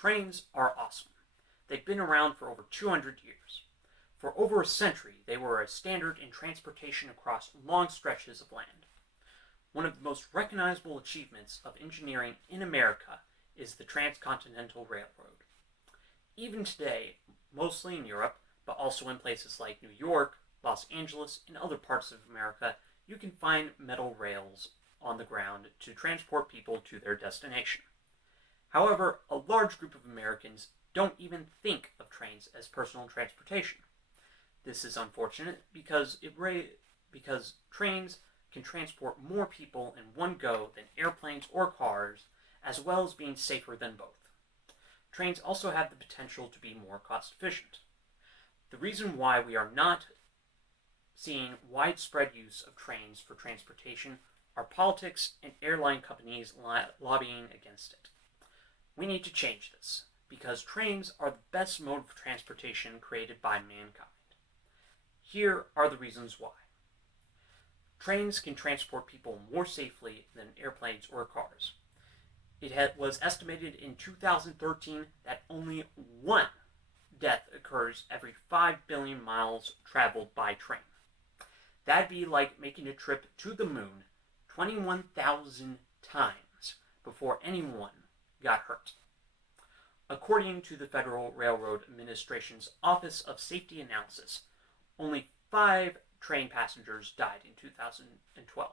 Trains are awesome. They've been around for over 200 years. For over a century, they were a standard in transportation across long stretches of land. One of the most recognizable achievements of engineering in America is the Transcontinental Railroad. Even today, mostly in Europe, but also in places like New York, Los Angeles, and other parts of America, you can find metal rails on the ground to transport people to their destination. However, a large group of Americans don't even think of trains as personal transportation. This is unfortunate because trains can transport more people in one go than airplanes or cars, as well as being safer than both. Trains also have the potential to be more cost efficient. The reason why we are not seeing widespread use of trains for transportation are politics and airline companies lobbying against it. We need to change this, because trains are the best mode of transportation created by mankind. Here are the reasons why. Trains can transport people more safely than airplanes or cars. It was estimated in 2013 that only one death occurs every 5 billion miles traveled by train. That'd be like making a trip to the moon 21,000 times before anyone got hurt. According to the Federal Railroad Administration's Office of Safety Analysis, only 5 train passengers died in 2012.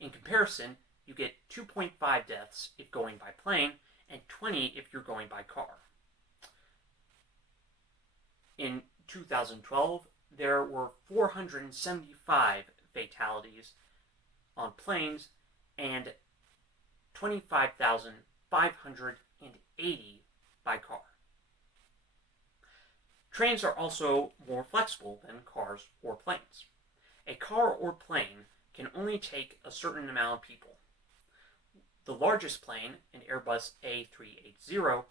In comparison, you get 2.5 deaths if going by plane and 20 if you're going by car. In 2012, there were 475 fatalities on planes and 25,580 by car. Trains are also more flexible than cars or planes. A car or plane can only take a certain amount of people. The largest plane, an Airbus A380,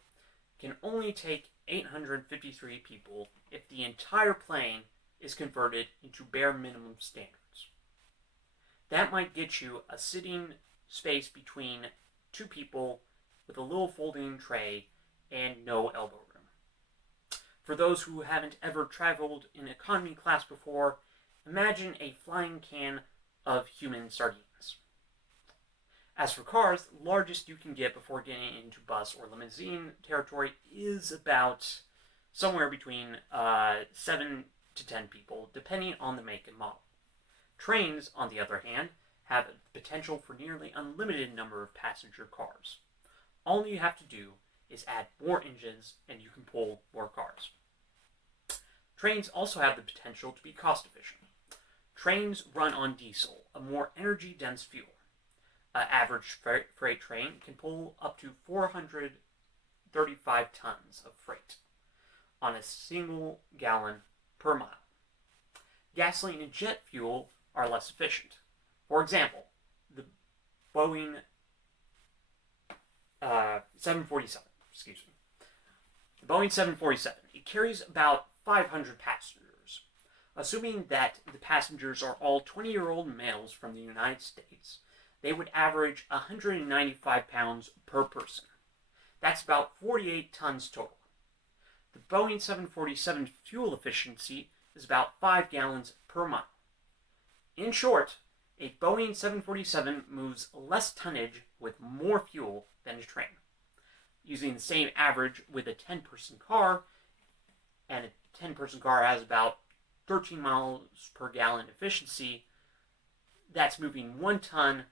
can only take 853 people if the entire plane is converted into bare minimum standards. That might get you a sitting space between 2 people with a little folding tray and no elbow room. For those who haven't ever traveled in economy class before, imagine a flying can of human sardines. As for cars, the largest you can get before getting into bus or limousine territory is about somewhere between 7 to 10 people, depending on the make and model. Trains, on the other hand, have the potential for nearly unlimited number of passenger cars. All you have to do is add more engines and you can pull more cars. Trains also have the potential to be cost efficient. Trains run on diesel, a more energy-dense fuel. An average freight train can pull up to 435 tons of freight on a single gallon per mile. Gasoline and jet fuel are less efficient. For example, the Boeing 747, The Boeing 747, it carries about 500 passengers. Assuming that the passengers are all 20-year-old males from the United States, they would average 195 pounds per person. That's about 48 tons total. The Boeing 747 fuel efficiency is about 5 gallons per mile. In short, a Boeing 747 moves less tonnage with more fuel than a train. Using the same average with a 10-person car, and a 10-person car has about 13 miles per gallon efficiency, that's moving 1 ton,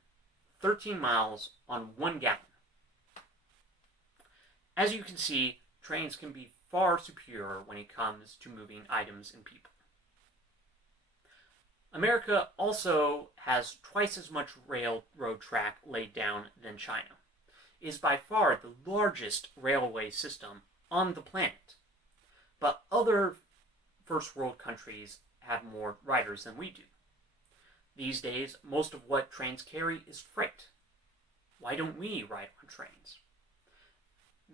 13 miles on 1 gallon. As you can see, trains can be far superior when it comes to moving items and people. America also has twice as much railroad track laid down than China. It is by far the largest railway system on the planet. But other first world countries have more riders than we do. These days, most of what trains carry is freight. Why don't we ride on trains?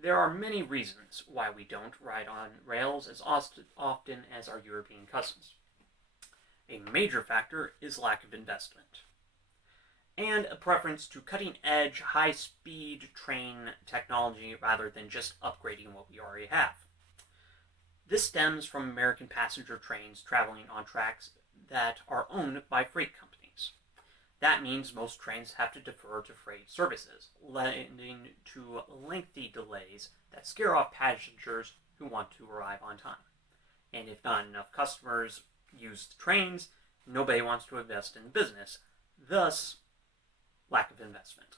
There are many reasons why we don't ride on rails as often as our European cousins. A major factor is lack of investment. and a preference to cutting-edge, high-speed train technology rather than just upgrading what we already have. This stems from American passenger trains traveling on tracks that are owned by freight companies. That means most trains have to defer to freight services, leading to lengthy delays that scare off passengers who want to arrive on time. And if not enough customers use the trains, nobody wants to invest in the business, thus, lack of investment.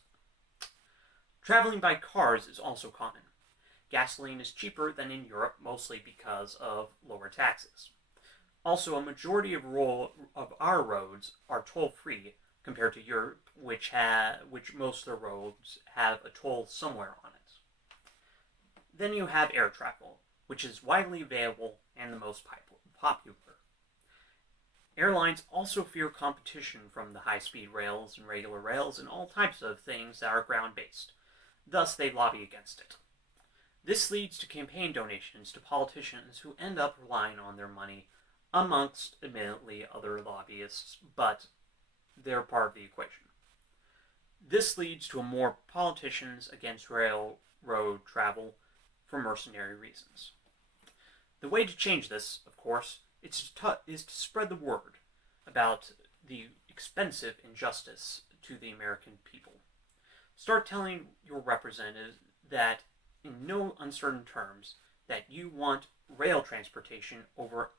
Traveling by cars is also common. Gasoline is cheaper than in Europe, mostly because of lower taxes. Also, a majority of our roads are toll-free compared to Europe, which most of the roads have a toll somewhere on it. Then you have air travel, which is widely available and the most popular. Airlines also fear competition from the high-speed rails and regular rails and all types of things that are ground-based. Thus, they lobby against it. This leads to campaign donations to politicians who end up relying on their money amongst, admittedly, other lobbyists, but they're part of the equation. This leads to more politicians against railroad travel for mercenary reasons. The way to change this, of course, is to spread the word about the expensive injustice to the American people. Start telling your representatives that, in no uncertain terms, that you want rail transportation over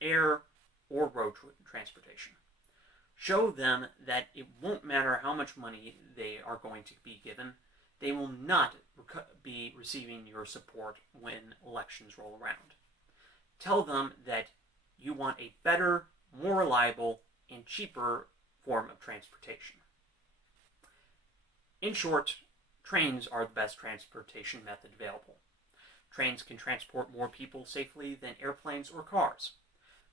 air or road transportation. Show them that it won't matter how much money they are going to be given, they will not be receiving your support when elections roll around. Tell them that you want a better, more reliable, and cheaper form of transportation. In short, trains are the best transportation method available. Trains can transport more people safely than airplanes or cars.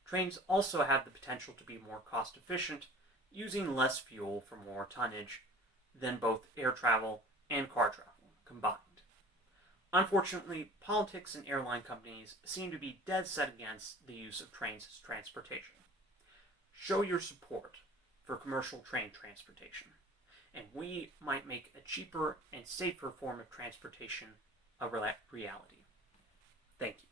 Trains also have the potential to be more cost efficient, using less fuel for more tonnage than both air travel and car travel combined. Unfortunately, politics and airline companies seem to be dead set against the use of trains as transportation. Show your support for commercial train transportation, and we might make a cheaper and safer form of transportation a reality. Thank you.